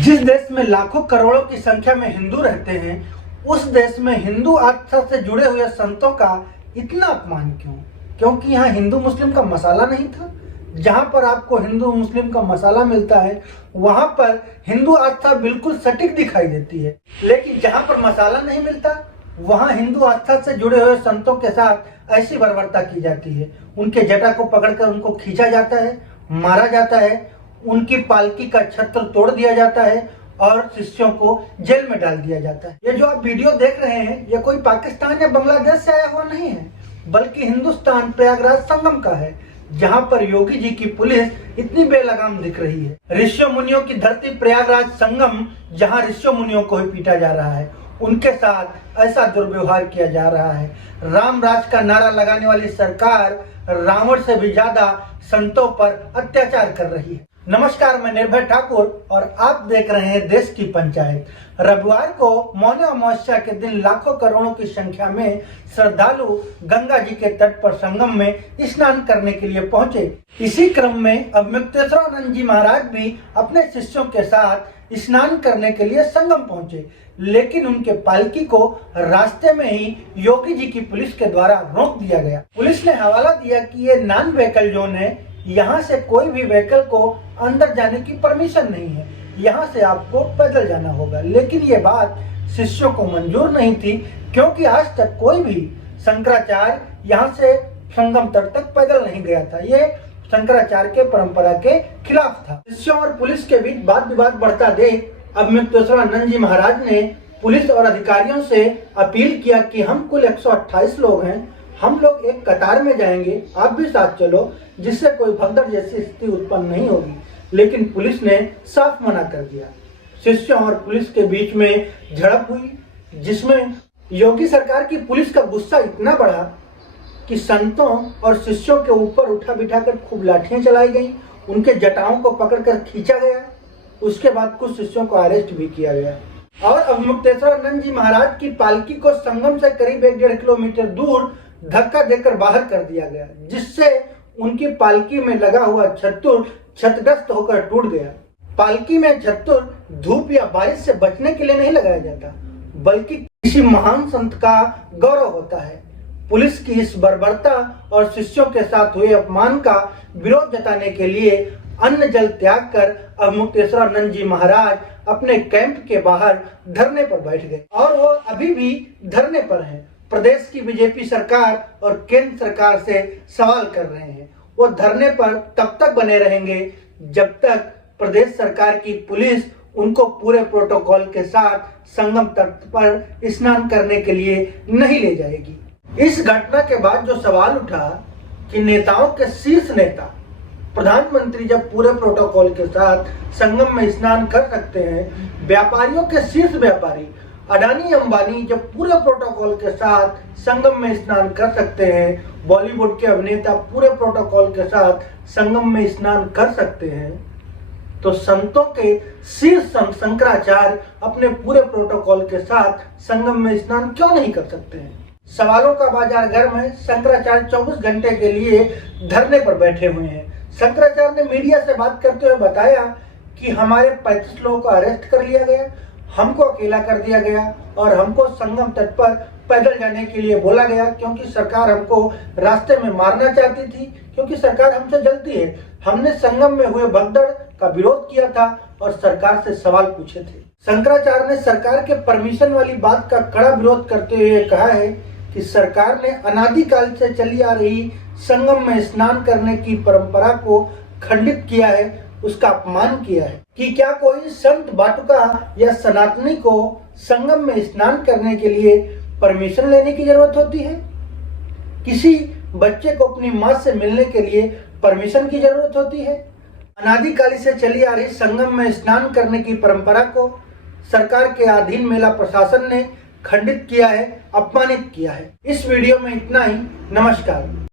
जिस देश में लाखों करोड़ों की संख्या में हिंदू रहते हैं, उस देश में हिंदू आस्था से जुड़े हुए संतों का इतना अपमान क्यों? क्योंकि यहाँ हिंदू मुस्लिम का मसाला नहीं था। जहाँ पर आपको हिंदू मुस्लिम का मसाला मिलता है, वहाँ पर हिंदू आस्था बिल्कुल सटीक दिखाई देती है। लेकिन जहाँ पर मसाला नहीं मिलता, वहाँ हिंदू आस्था से जुड़े हुए संतों के साथ ऐसी बर्बरता की जाती है। उनके जटा को पकड़कर उनको खींचा जाता है, मारा जाता है, उनकी पालकी का छत्र तोड़ दिया जाता है और शिष्यों को जेल में डाल दिया जाता है। ये जो आप वीडियो देख रहे हैं, ये कोई पाकिस्तान या बांग्लादेश से आया हुआ नहीं है, बल्कि हिंदुस्तान प्रयागराज संगम का है, जहां पर योगी जी की पुलिस इतनी बेलगाम दिख रही है। ऋषियों मुनियों की धरती प्रयागराज संगम, जहां ऋषियों मुनियों को ही पीटा जा रहा है, उनके साथ ऐसा दुर्व्यवहार किया जा रहा है। राम राज का नारा लगाने वाली सरकार रावण से भी ज्यादा संतों पर अत्याचार कर रही है। नमस्कार, मैं निर्भय ठाकुर और आप देख रहे हैं देश की पंचायत। रविवार को मौनी अमावस्या के दिन लाखों करोड़ों की संख्या में श्रद्धालु गंगा जी के तट पर संगम में स्नान करने के लिए पहुंचे। इसी क्रम में अब मुक्तेश्वरानंद जी महाराज भी अपने शिष्यों के साथ स्नान करने के लिए संगम पहुंचे, लेकिन उनके पालकी को रास्ते में ही योगी जी की पुलिस के द्वारा रोक दिया गया। पुलिस ने हवाला दिया कि ये नॉन व्हीकल जोन है, यहाँ से कोई भी व्हीकल को अंदर जाने की परमिशन नहीं है, यहाँ से आपको पैदल जाना होगा। लेकिन ये बात शिष्यों को मंजूर नहीं थी, क्योंकि आज तक कोई भी शंकराचार्य यहाँ से संगम तट तक पैदल नहीं गया था। ये शंकराचार्य के परंपरा के खिलाफ था। शिष्यों और पुलिस के बीच वाद विवाद बढ़ता देख अब मुक्तेश्वरानंद जी महाराज ने पुलिस और अधिकारियों से अपील किया कि हम कुल 128 लोग हैं, हम लोग एक कतार में जाएंगे, आप भी साथ चलो, जिससे कोई भगदड़ जैसी स्थिति उत्पन्न नहीं होगी। लेकिन पुलिस ने साफ मना कर दिया। शिष्यों और पुलिस के बीच में झड़प हुई, जिसमें योगी सरकार की पुलिस का गुस्सा इतना बढ़ा कि संतों और शिष्यों के ऊपर उठा बिठाकर खूब लाठियां चलाई गई, उनके जटाओं को पकड़कर खींचा गया। उसके बाद कुछ शिष्यों को अरेस्ट भी किया गया और अब मुक्तेश्वरानंद जी महाराज की पालकी को संगम से करीब 1-1.5 किलोमीटर दूर धक्का देकर बाहर कर दिया गया, जिससे उनकी पालकी में लगा हुआ छत्तुर क्षतग्रस्त होकर टूट गया। पालकी में छत्तुर धूप या बारिश से बचने के लिए नहीं लगाया जाता, बल्कि किसी महान संत का गौरव होता है। पुलिस की इस बर्बरता और शिष्यों के साथ हुए अपमान का विरोध जताने के लिए अन्न जल त्याग कर अब मुक्तेश्वरानंद जी महाराज अपने कैंप के बाहर धरने पर बैठ गए और वो अभी भी धरने पर हैं। प्रदेश की बीजेपी सरकार और केंद्र सरकार से सवाल कर रहे हैं। वो धरने पर तब तक बने रहेंगे जब तक प्रदेश सरकार की पुलिस उनको पूरे प्रोटोकॉल के साथ संगम तट पर स्नान करने के लिए नहीं ले जाएगी। इस घटना के बाद जो सवाल उठा कि नेताओं के शीर्ष नेता, प्रधानमंत्री जब पूरे प्रोटोकॉल के साथ संगम में स्नान कर सकते हैं, व्यापारियों के शीर्ष व्यापारी अडानी अंबानी जब पूरे प्रोटोकॉल के साथ संगम में स्नान कर सकते हैं, बॉलीवुड के अभिनेता पूरे प्रोटोकॉल के साथ संगम में स्नान कर सकते हैं, तो संतों के शीर्ष संत शंकराचार्य अपने पूरे प्रोटोकॉल के साथ संगम में स्नान क्यों नहीं कर सकते हैं? सवालों का बाजार गर्म है। शंकराचार्य 24 घंटे के लिए धरने पर बैठे हुए हैं। शंकराचार्य ने मीडिया से बात करते हुए बताया कि हमारे 35 लोगों को अरेस्ट कर लिया गया, हमको अकेला कर दिया गया और हमको संगम तट पर पैदल जाने के लिए बोला गया, क्योंकि सरकार हमको रास्ते में मारना चाहती थी, क्योंकि सरकार हमसे जलती है। हमने संगम में हुए भगदड़ का विरोध किया था और सरकार से सवाल पूछे थे। शंकराचार्य ने सरकार के परमिशन वाली बात का कड़ा विरोध करते हुए कहा है कि सरकार ने अनादिकाल से चली आ रही संगम में स्नान करने की परंपरा को खंडित किया है, उसका अपमान किया है। कि क्या कोई संत बाटुका या सनातनी को संगम में स्नान करने के लिए परमिशन लेने की जरूरत होती है? किसी बच्चे को अपनी मां से मिलने के लिए परमिशन की जरूरत होती है? अनादिकाल से चली आ रही संगम में स्नान करने की परंपरा को सरकार के अधीन मेला प्रशासन ने खंडित किया है, अपमानित किया है। इस वीडियो में इतना ही। नमस्कार।